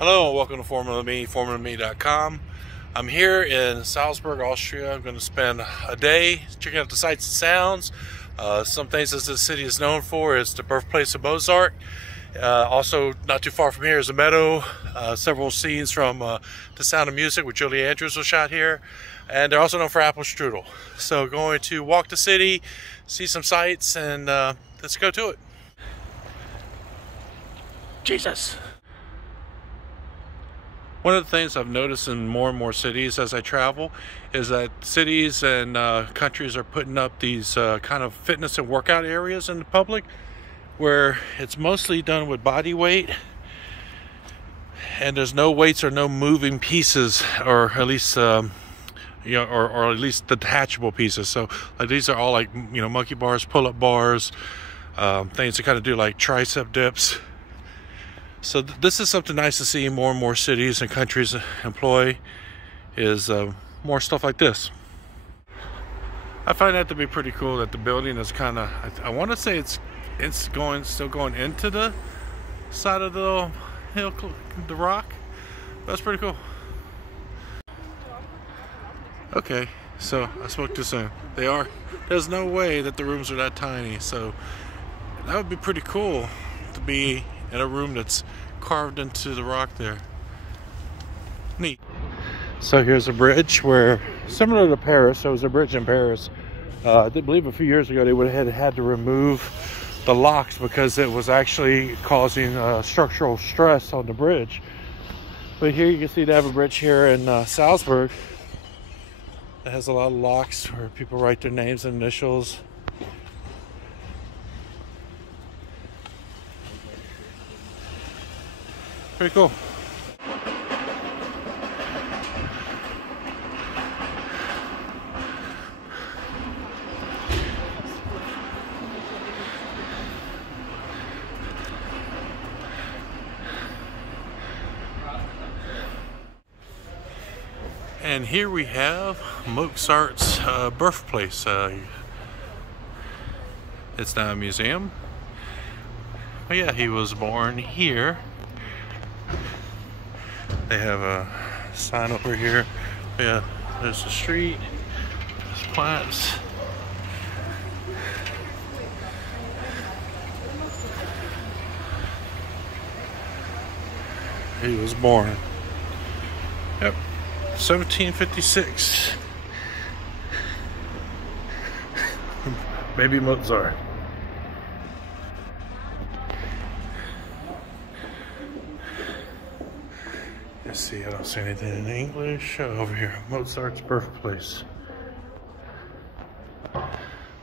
Hello and welcome to FormerlyME, FormerlyME.com. I'm here in Salzburg, Austria. I'm going to spend a day checking out the sights and sounds. Some things that this city is known for is the birthplace of Mozart. Also, not too far from here is a meadow. Several scenes from The Sound of Music with Julie Andrews was shot here. And they're also known for apple strudel. So going to walk the city, see some sights, and let's go to it. Jesus! One of the things I've noticed in more and more cities as I travel is that cities and countries are putting up these kind of fitness and workout areas in the public where it's mostly done with body weight and there's no weights or no moving pieces, or at least or at least detachable pieces. So like these are all like, monkey bars, pull-up bars, things to kind of do like tricep dips. So this is something nice to see more and more cities and countries employ, is more stuff like this. I find that to be pretty cool that the building is kind of, I want to say it's still going into the side of the hill, the rock. That's pretty cool. Okay, so I spoke too soon. There's no way that the rooms are that tiny, so that would be pretty cool to be in a room that's carved into the rock there. Neat. So here's a bridge where, similar to Paris, there was a bridge in Paris. I believe a few years ago they would have had to remove the locks because it was actually causing structural stress on the bridge. But here you can see they have a bridge here in Salzburg that has a lot of locks where people write their names and initials. Pretty cool. And here we have Mozart's birthplace. It's now a museum. But yeah, he was born here. They have a sign over here. Yeah, there's the street. There's plants. He was born. Yep, 1756. Baby Mozart. Let's see, I don't see anything in English. Over here, Mozart's birthplace.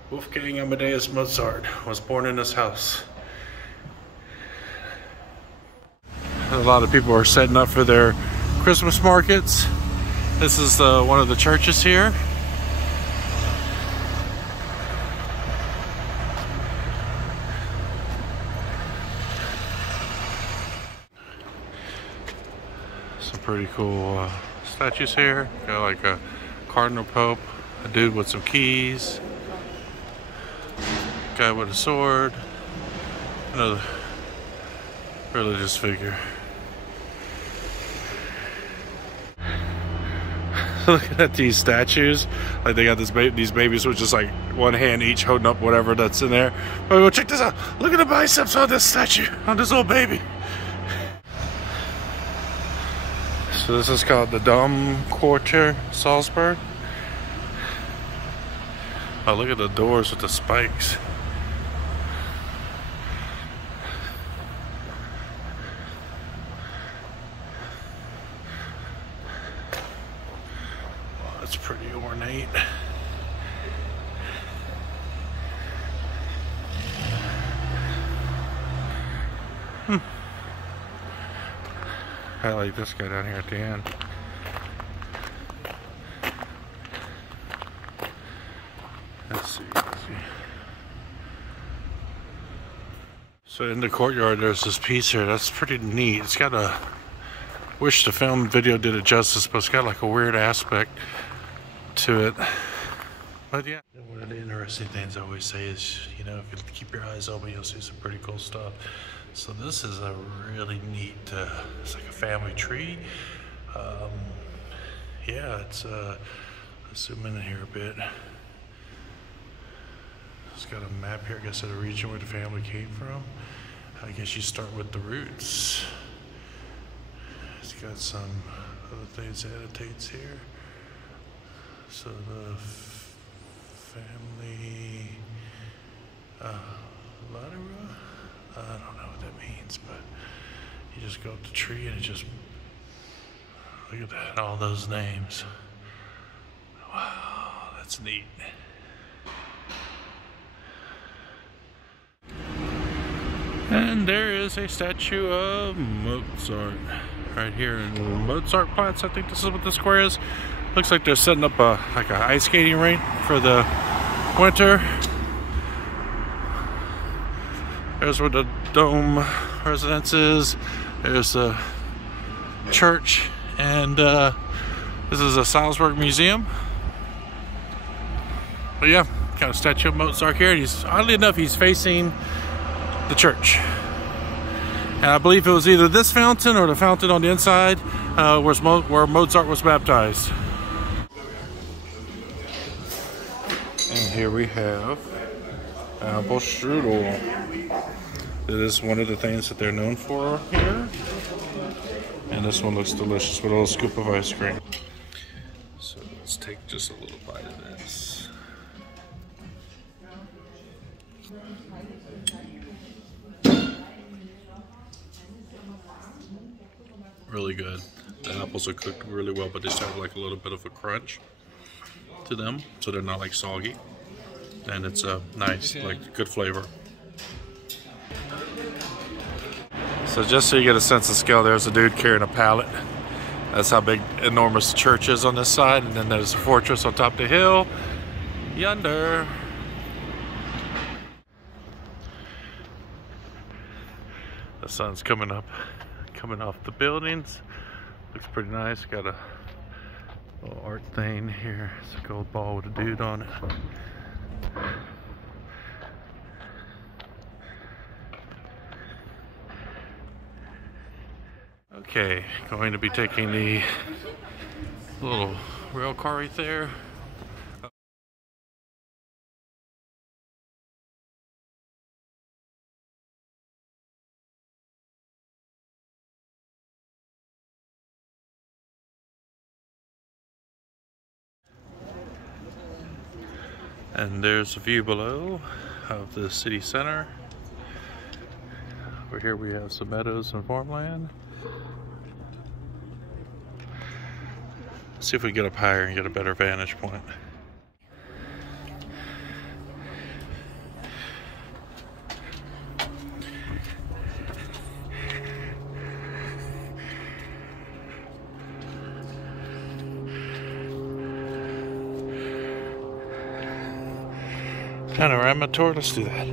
Wolfgang Amadeus Mozart was born in this house. A lot of people are setting up for their Christmas markets. This is one of the churches here. Some pretty cool statues here. Got like a cardinal pope, a dude with some keys, guy with a sword, another religious figure. Looking at these statues, like they got these babies with just like one hand each holding up whatever that's in there. But well, check this out. Look at the biceps on this statue, on this little baby. So this is called the Dom Quarter, Salzburg. Oh, look at the doors with the spikes. Wow, that's pretty ornate. I like this guy down here at the end. Let's see. So in the courtyard there's this piece here that's pretty neat. It's got a, wish the film video did it justice, but it's got like a weird aspect to it. But yeah, one of the interesting things I always say is, if you keep your eyes open, you'll see some pretty cool stuff. So this is a really neat, it's like a family tree. Yeah, it's, let's zoom in here a bit. It's got a map here, I guess, of the region where the family came from. I guess you start with the roots. It's got some other things, annotates here. So the family, Latera? I don't know what that means, but you just go up the tree and it just, look at that, all those names. Wow, that's neat. And there is a statue of Mozart right here in Mozartplatz. I think this is what the square is. Looks like they're setting up a like an ice skating rink for the winter. There's where the Dome residence is. There's a church, and this is a Salzburg museum. But yeah, got a statue of Mozart here. He's, oddly enough, he's facing the church. And I believe it was either this fountain or the fountain on the inside where Mozart was baptized. And here we have apple strudel. It is one of the things that they're known for here. And this one looks delicious with a little scoop of ice cream. So let's take just a little bite of this. Really good. The apples are cooked really well, but they still have like a little bit of a crunch to them, so they're not like soggy. And it's a nice, like, good flavor. So just so you get a sense of scale, there's a dude carrying a pallet. That's how big, enormous the church is on this side. And then there's a fortress on top of the hill yonder. The sun's coming up, coming off the buildings. Looks pretty nice. Got a little art thing here. It's a gold ball with a dude on it. Okay, going to be taking the little rail car right there. And there's a view below of the city center. Over here we have some meadows and farmland. See if we get up higher and get a better vantage point. Panorama tour, let's do that.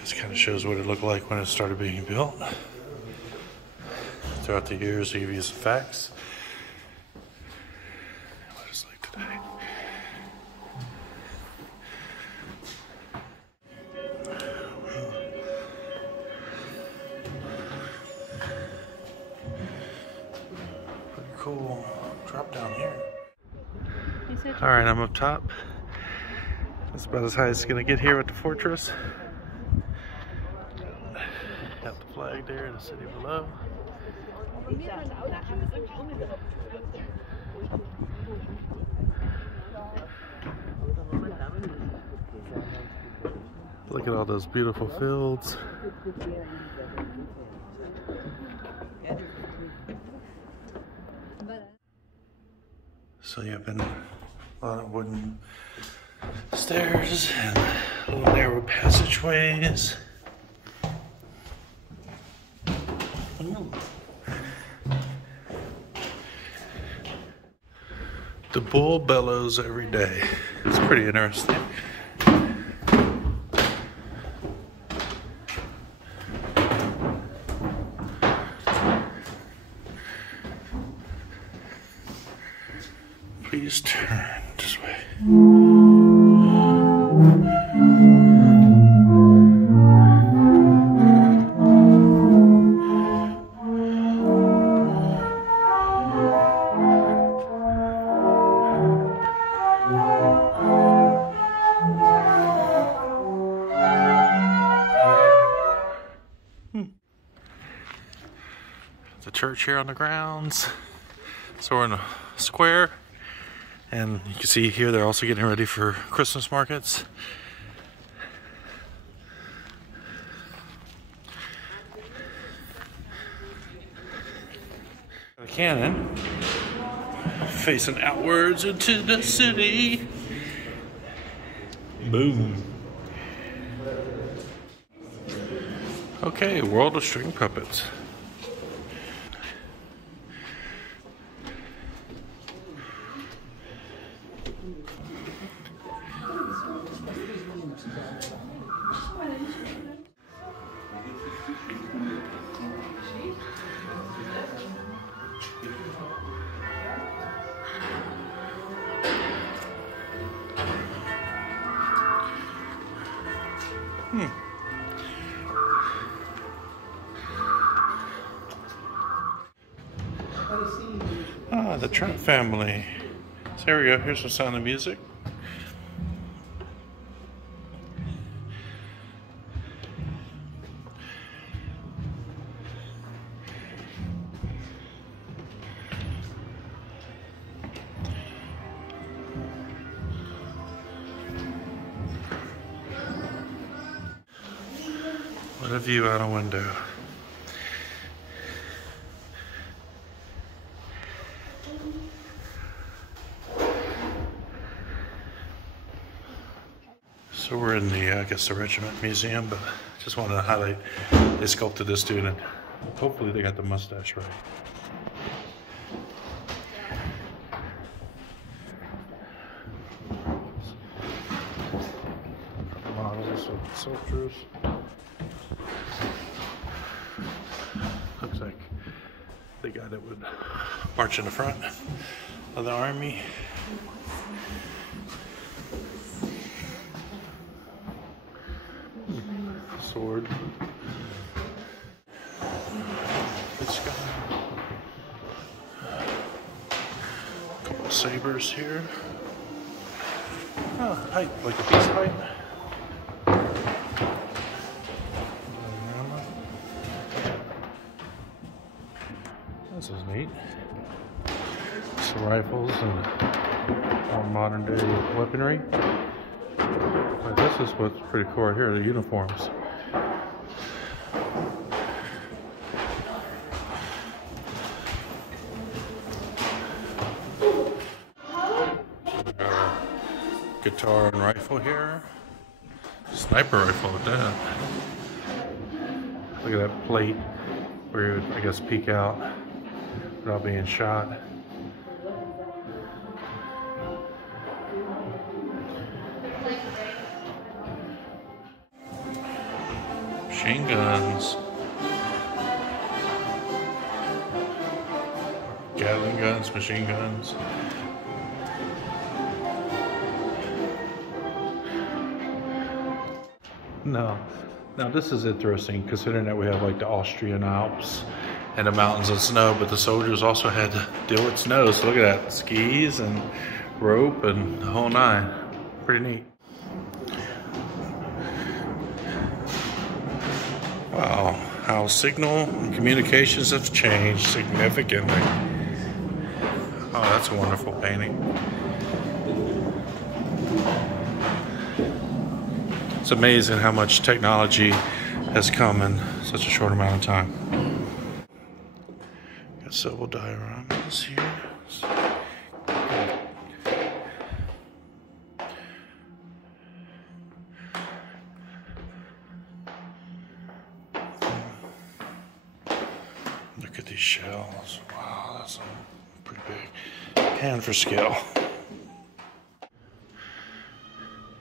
This kind of shows what it looked like when it started being built. Throughout the years, give you some facts. What it's like today. Cool drop down here. All right, I'm up top. That's about as high as it's gonna get here with the fortress. Got the flag there in the city below. Look at all those beautiful fields. So you have been a lot of wooden stairs and little narrow passageways. The bull bellows every day. It's pretty interesting. Please turn this way. The church here on the grounds. So we're in a square, and you can see here they're also getting ready for Christmas markets. The cannon facing outwards into the city. Boom. Okay, World of String Puppets. Ah, the Trent family. So here we go. Here's some Sound of Music. What a view out a window. So we're in the, I guess, the Regiment Museum, but just wanted to highlight they sculpted this dude, and hopefully they got the mustache right. Models of soldiers. Looks like the guy that would march in the front of the army. Sword. This guy. A couple of sabers here. Oh, pipe, like a peace pipe. This is neat. Some rifles and all modern day weaponry. But this is what's pretty cool right here, the uniforms. Guitar and rifle here. Sniper rifle at that. Look at that plate where you would, I guess, peek out without being shot. Machine guns. Gatling guns, machine guns. No. Now this is interesting considering that we have like the Austrian Alps and the mountains of snow, but the soldiers also had to deal with snow. So look at that, skis and rope and the whole nine. Pretty neat. Wow, how signal and communications have changed significantly. Oh, that's a wonderful painting. It's amazing how much technology has come in such a short amount of time. Got several dioramas here. Look at these shells. Wow, that's pretty big. And for scale.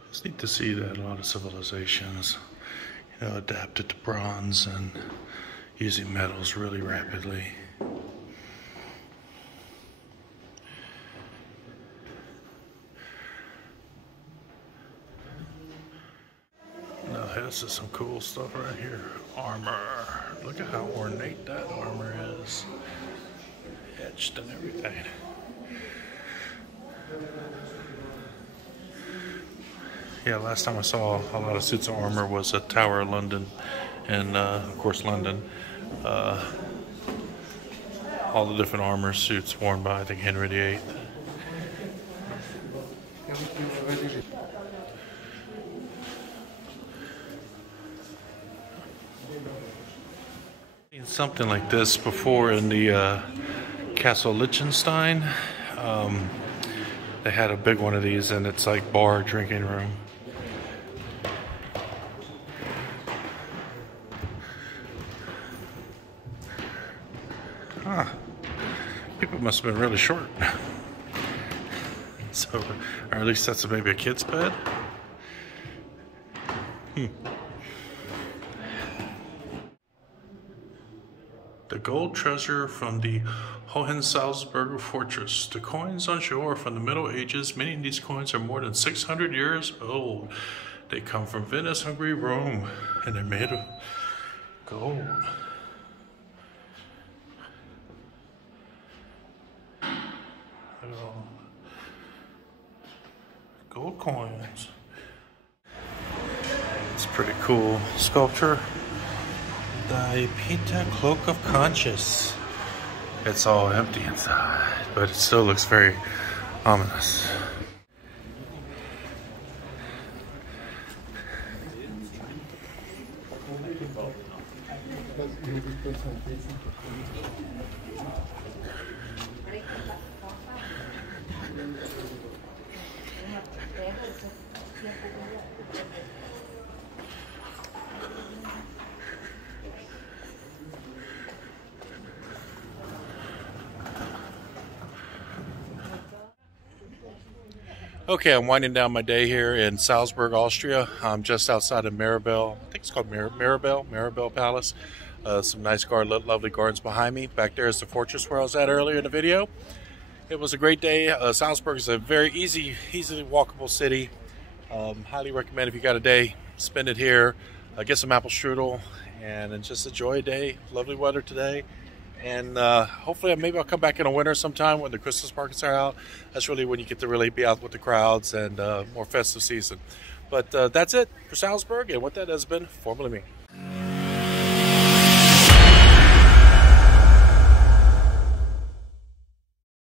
It's neat to see that a lot of civilizations, you know, adapted to bronze and using metals really rapidly. this is some cool stuff right here. Armor. Look at how ornate that armor is. Etched and everything. Yeah, last time I saw a lot of suits of armor was at Tower of London, and of course London. All the different armor suits worn by, I think, Henry VIII. Seen something like this before in the Castle Liechtenstein. They had a big one of these, and it's like bar drinking room. Huh. People must have been really short. So, or at least that's maybe a kid's bed. The gold treasure from the Hohensalzburg fortress. The coins on shore from the Middle Ages. Many of these coins are more than 600 years old. They come from Venice, Hungary, Rome, and they're made of gold. Gold coins. It's pretty cool sculpture. The Peter Cloak of Conscience. It's all empty inside, but it still looks very ominous. Okay, I'm winding down my day here in Salzburg, Austria. I'm just outside of Mirabell. I think it's called Mirabell Palace. Some nice lovely gardens behind me. Back there is the fortress where I was at earlier in the video. It was a great day. Salzburg is a very easily walkable city. Highly recommend if you got a day, spend it here. Get some apple strudel and then just enjoy a day. Lovely weather today. And hopefully maybe I'll come back in the winter sometime when the Christmas markets are out. That's really when you get to really be out with the crowds and more festive season. But that's it for Salzburg, and what that has been, Formerly Me.